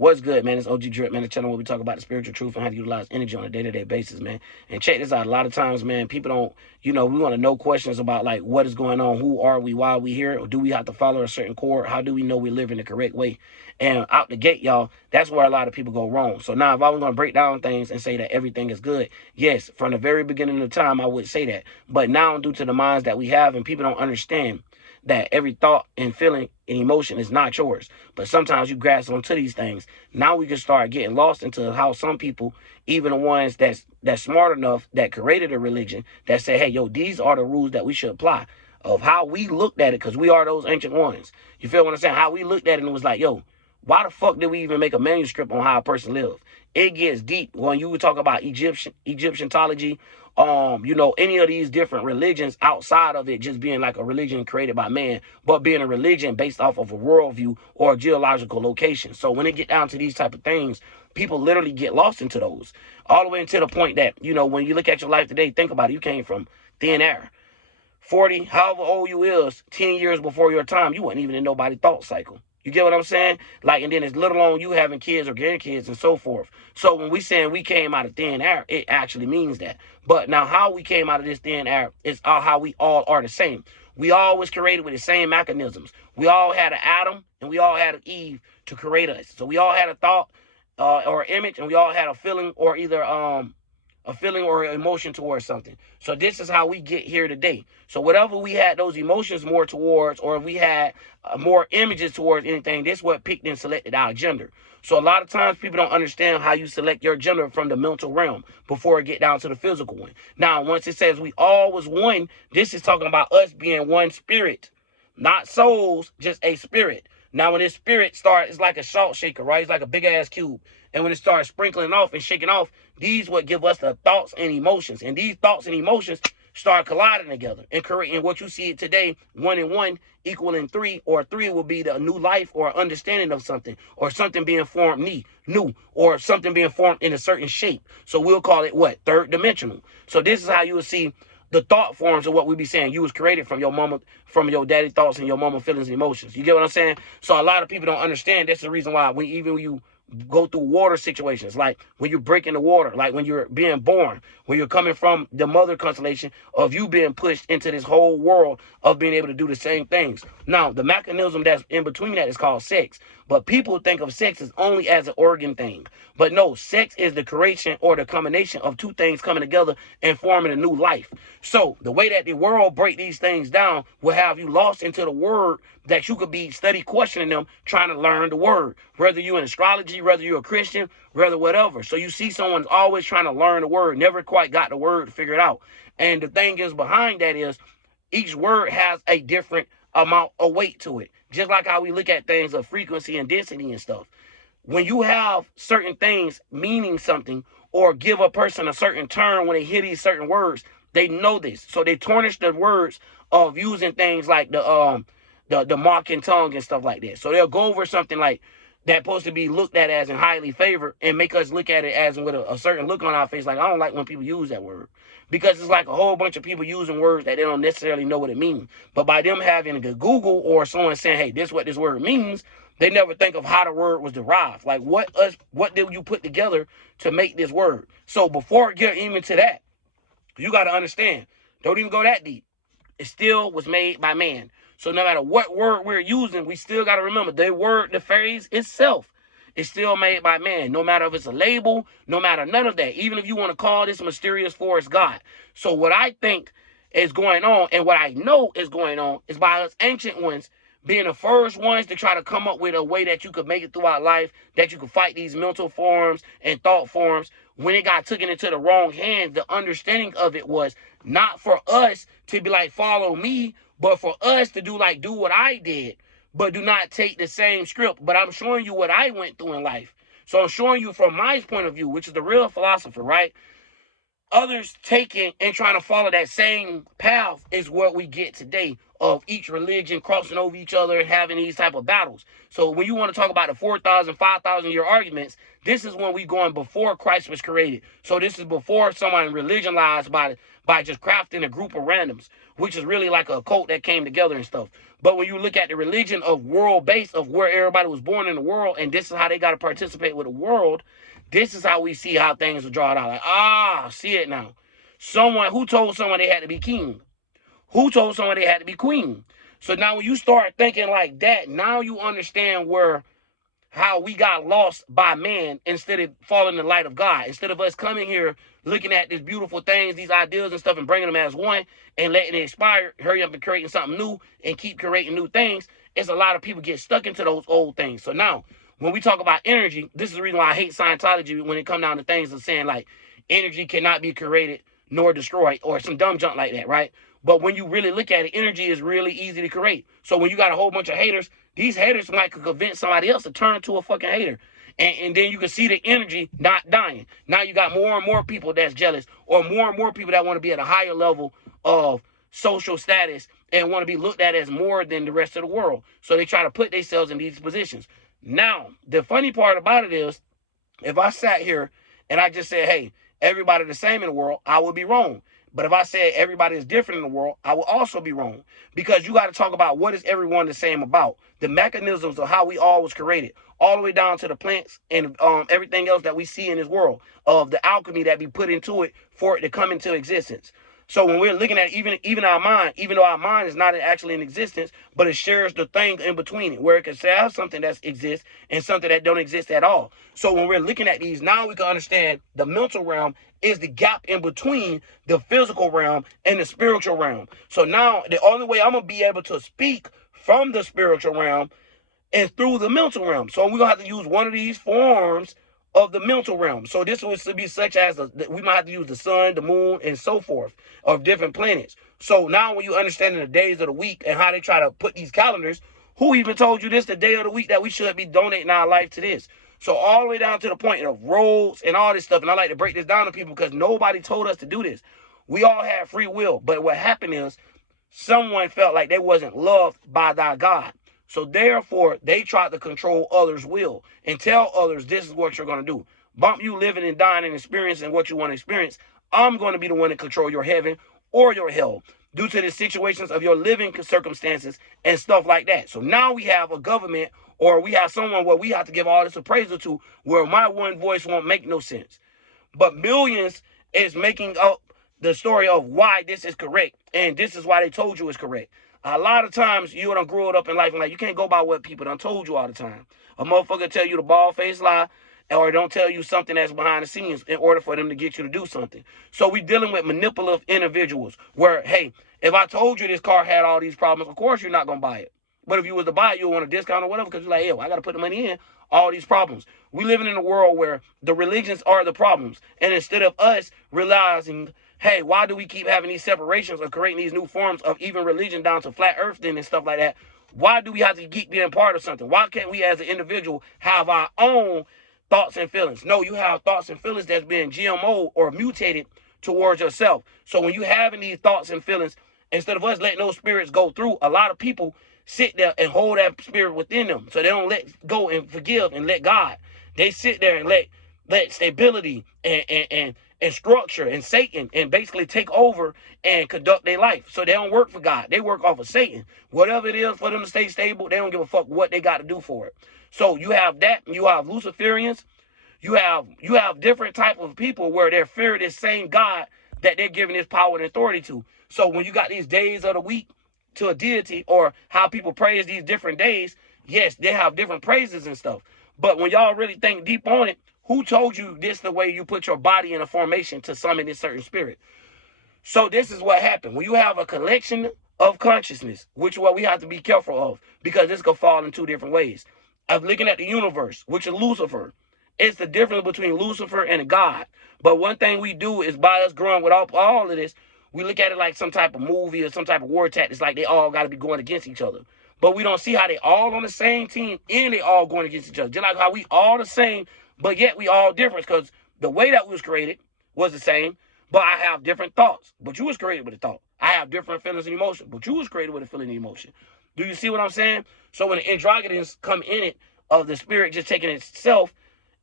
What's good, man? It's OG Drip, man. The channel where we talk about the spiritual truth and how to utilize energy on a day-to-day basis, man. And check this out. A lot of times, man, people don't, we want to know questions about, like, what is going on? Who are we? Why are we here? Or do we have to follow a certain core? How do we know we live in the correct way? And out the gate, y'all, that's where a lot of people go wrong. So now if I was going to break down things and say that everything is good, yes, from the very beginning of time, I would say that. But now, due to the minds that we have and people don't understand that every thought and feeling and emotion is not yours. But sometimes you grasp onto these things. Now we can start getting lost into how some people, even the ones that's smart enough, that created a religion, that say, hey, yo, these are the rules that we should apply, of how we looked at it, because we are those ancient ones. You feel what I'm saying? How we looked at it and it was like, yo, why the fuck did we even make a manuscript on how a person lived? It gets deep when you talk about Egyptianology, any of these different religions outside of it just being like a religion created by man, but being a religion based off of a worldview or a geological location. So when it get down to these type of things, people literally get lost into those, all the way into the point that, when you look at your life today, think about it, you came from thin air. 40, however old you is, 10 years before your time, you wasn't even in nobody's thought cycle. You get what I'm saying? Like, and then it's little on you having kids or grandkids and so forth. So when we saying we came out of thin air, it actually means that. But now how we came out of this thin air is how we all are the same. We all was created with the same mechanisms. We all had an Adam and we all had an Eve to create us. So we all had a thought or image, and we all had a feeling or either a feeling or emotion towards something. So this is how we get here today. So whatever we had those emotions more towards, or if we had more images towards anything, this is what picked and selected our gender. So a lot of times people don't understand how you select your gender from the mental realm before it get down to the physical one. Now, once it says we all was one, this is talking about us being one spirit, not souls, just a spirit. Now, when this spirit starts, it's like a salt shaker, right? It's like a big ass cube. And when it starts sprinkling off and shaking off, these what give us the thoughts and emotions. And these thoughts and emotions start colliding together and creating what you see it today, 1 and 1 equaling 3, or 3 will be the new life or understanding of something, or something being formed new, or something being formed in a certain shape. So we'll call it what? Third dimensional. So this is how you will see the thought forms of what we be saying. You was created from your mama, from your daddy thoughts and your mama feelings and emotions. You get what I'm saying? So a lot of people don't understand. That's the reason why when you go through water situations, like when you're breaking the water, like when you're being born, when you're coming from the mother constellation of you being pushed into this whole world of being able to do the same things. Now, the mechanism that's in between that is called sex. But people think of sex as only as an organ thing. But no, sex is the creation or the combination of two things coming together and forming a new life. So the way that the world break these things down will have you lost into the word that you could be study questioning them, trying to learn the word. Whether you're in astrology, whether you're a Christian, whether whatever. So you see someone's always trying to learn the word, never quite got the word figured out. And the thing is behind that is each word has a different amount of weight to it. Just like how we look at things of frequency and density and stuff. When you have certain things meaning something, or give a person a certain term when they hear these certain words, they know this. So they tarnish the words of using things like the mocking tongue and stuff like that. So they'll go over something like that's supposed to be looked at as in highly favored and make us look at it as with a certain look on our face. Like, I don't like when people use that word, because it's like a whole bunch of people using words that they don't necessarily know what it means. But by them having a Google or someone saying, hey, this is what this word means, they never think of how the word was derived. Like what did you put together to make this word? So before getting even to that, you got to understand, don't even go that deep. It still was made by man. So no matter what word we're using, we still got to remember the word, the phrase itself is still made by man. No matter if it's a label, no matter none of that. Even if you want to call this mysterious force God. So what I think is going on, and what I know is going on, is by us ancient ones being the first ones to try to come up with a way that you could make it throughout life, that you could fight these mental forms and thought forms. When it got taken into the wrong hands, the understanding of it was not for us to be like, follow me, but for us to do what I did, but do not take the same script. But I'm showing you what I went through in life. So I'm showing you from my point of view, which is the real philosopher, right? Others taking and trying to follow that same path is what we get today, of each religion crossing over each other and having these type of battles. So when you want to talk about the 4,000, 5,000 year arguments, this is when we going before Christ was created. So this is before someone religionized by just crafting a group of randoms. which is really like a cult that came together and stuff. But when you look at the religion of world base of where everybody was born in the world, and this is how they got to participate with the world, this is how we see how things are drawn out. Like, see it now. Someone who told someone they had to be king? Who told someone they had to be queen? So now when you start thinking like that, now you understand how we got lost by man instead of following the light of God. Instead of us coming here looking at these beautiful things, these ideas and stuff, and bringing them as one and letting it expire, hurry up and creating something new and keep creating new things, it's a lot of people get stuck into those old things. So now, when we talk about energy, this is the reason why I hate Scientology when it comes down to things of saying like energy cannot be created nor destroyed or some dumb junk like that, right? But when you really look at it, energy is really easy to create. So when you got a whole bunch of haters, these haters might convince somebody else to turn to a fucking hater. And then you can see the energy not dying. Now you got more and more people that's jealous, or more and more people that want to be at a higher level of social status and want to be looked at as more than the rest of the world. So they try to put themselves in these positions. Now, the funny part about it is, if I sat here and I just said, hey, everybody the same in the world, I would be wrong. But if I said everybody is different in the world, I will also be wrong. Because you got to talk about what is everyone the same about. The mechanisms of how we all was created, all the way down to the plants and everything else that we see in this world, of the alchemy that we put into it for it to come into existence. So when we're looking at even our mind, even though our mind is not actually in existence, but it shares the thing in between it, where it can have something that exists and something that don't exist at all. So when we're looking at these, now we can understand the mental realm is the gap in between the physical realm and the spiritual realm. So now the only way I'm going to be able to speak from the spiritual realm is through the mental realm. So we're going to have to use one of these forms of the mental realm. So this would be such as, we might have to use the sun, the moon, and so forth, of different planets. So now when you understand the days of the week and how they try to put these calendars, who even told you this the day of the week that we should be donating our life to this? So all the way down to the point of roads and all this stuff. And I like to break this down to people because nobody told us to do this. We all have free will. But what happened is someone felt like they wasn't loved by thy God. So therefore, they tried to control others' will and tell others this is what you're going to do. Bump you living and dying and experiencing what you want to experience. I'm going to be the one to control your heaven or your hell due to the situations of your living circumstances and stuff like that. So now we have a government, or we have someone where we have to give all this appraisal to, where my one voice won't make no sense. But millions is making up the story of why this is correct. And this is why they told you it's correct. A lot of times you done grew it up in life and like you can't go by what people done told you all the time. A motherfucker tell you the bald-faced lie, or don't tell you something that's behind the scenes in order for them to get you to do something. So we dealing with manipulative individuals where, hey, if I told you this car had all these problems, of course you're not going to buy it. But if you was to buy it, you want a discount or whatever because you're like, yo, I got to put the money in, all these problems. We living in a world where the religions are the problems. And instead of us realizing, hey, why do we keep having these separations or creating these new forms of even religion down to flat earth and stuff like that? Why do we have to keep being part of something? Why can't we as an individual have our own thoughts and feelings? No, you have thoughts and feelings that's being GMO or mutated towards yourself. So when you having these thoughts and feelings, instead of us letting those spirits go through, a lot of people sit there and hold that spirit within them. So they don't let go and forgive and let God. They sit there and let stability and structure and Satan and basically take over and conduct their life. So they don't work for God. They work off of Satan. Whatever it is for them to stay stable, they don't give a fuck what they got to do for it. So you have that. You have Luciferians. You have different type of people where they're fear this same God that they're giving this power and authority to. So when you got these days of the week to a deity, or how people praise these different days, yes, they have different praises and stuff. But when y'all really think deep on it, who told you this the way you put your body in a formation to summon this certain spirit? So this is what happened. When you have a collection of consciousness, which is what we have to be careful of, because this could fall in two different ways. Of looking at the universe, which is Lucifer. It's the difference between Lucifer and a God. But one thing we do is, by us growing with all of this, we look at it like some type of movie or some type of war tactics, like they all got to be going against each other. But we don't see how they all on the same team and they all going against each other. Just like how we all the same, but yet we all different, because the way that we was created was the same, but I have different thoughts. But you was created with a thought. I have different feelings and emotion, but you was created with a feeling and emotion. Do you see what I'm saying? So when the androgynous come in it, of the spirit just taking itself,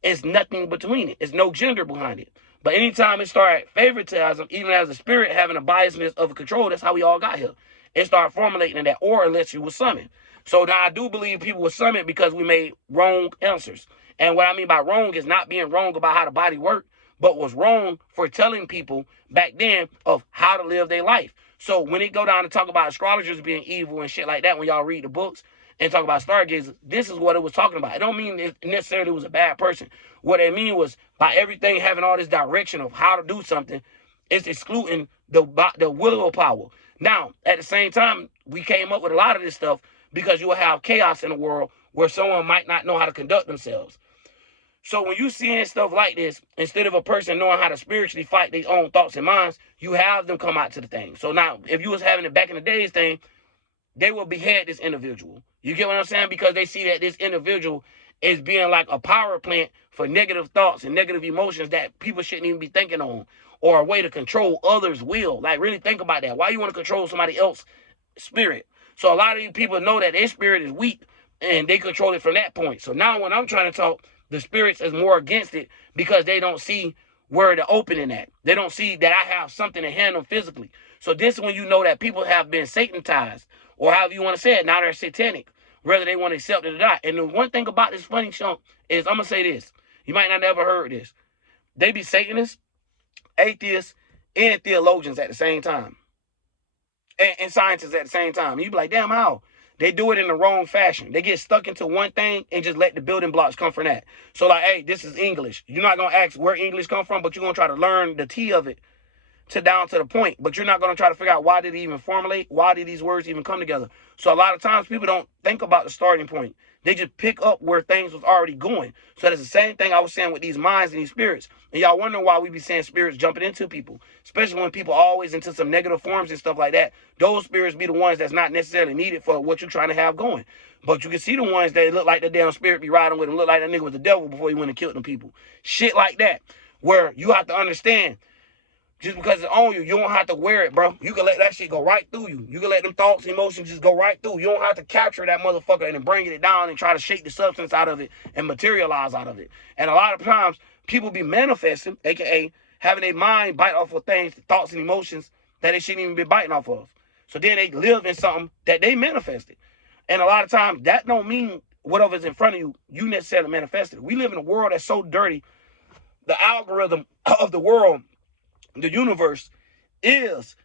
it's nothing between it. It's no gender behind it. But anytime it started favoritism, even as a spirit having a biasness of control, that's how we all got here. It started formulating in that aura unless you were summoned. So now I do believe people were summoned because we made wrong answers. And what I mean by wrong is not being wrong about how the body worked, but was wrong for telling people back then of how to live their life. So when it go down to talk about astrologers being evil and shit like that, when y'all read the books and talk about stargazers, this is what it was talking about. It don't mean it necessarily was a bad person. What it mean was by everything having all this direction of how to do something, it's excluding the will power. Now, at the same time, we came up with a lot of this stuff because you will have chaos in the world where someone might not know how to conduct themselves. So when you seeing stuff like this, instead of a person knowing how to spiritually fight their own thoughts and minds, you have them come out to the thing. So now, if you was having it back in the days thing, they will behead this individual. You get what I'm saying? Because they see that this individual is being like a power plant for negative thoughts and negative emotions that people shouldn't even be thinking on, or a way to control others' will. Like, really think about that. Why you want to control somebody else's spirit? So a lot of these people know that their spirit is weak, and they control it from that point. So now when I'm trying to talk, the spirits is more against it because they don't see where the opening at. They don't see that I have something to handle physically. So this is when you know that people have been Satanized, or however you want to say it. Now they're satanic, whether they want to accept it or not. And the one thing about this funny chunk is, I'm going to say this. You might not never heard this. They be Satanists, atheists, and theologians at the same time. And scientists at the same time. You be like, damn, how? They do it in the wrong fashion. They get stuck into one thing and just let the building blocks come from that. So like, hey, this is English. You're not going to ask where English come from, but you're going to try to learn the T of it to down to the point. But you're not going to try to figure out why did it even formulate? Why did these words even come together? So a lot of times people don't think about the starting point. They just pick up where things was already going. So that's the same thing I was saying with these minds and these spirits. And y'all wonder why we be saying spirits jumping into people, especially when people always into some negative forms and stuff like that. Those spirits be the ones that's not necessarily needed for what you're trying to have going. But you can see the ones that look like the damn spirit be riding with them, look like that nigga was the devil before he went and killed them people. Shit like that, where you have to understand, just because it's on you, you don't have to wear it, bro. You can let that shit go right through you. You can let them thoughts, emotions just go right through. You don't have to capture that motherfucker and then bring it down and try to shake the substance out of it and materialize out of it. And a lot of times, people be manifesting, a.k.a. having their mind bite off of things, thoughts and emotions that they shouldn't even be biting off of. So then they live in something that they manifested. And a lot of times, that don't mean whatever's in front of you, you necessarily manifested. We live in a world that's so dirty. The algorithm of the world, the universe, is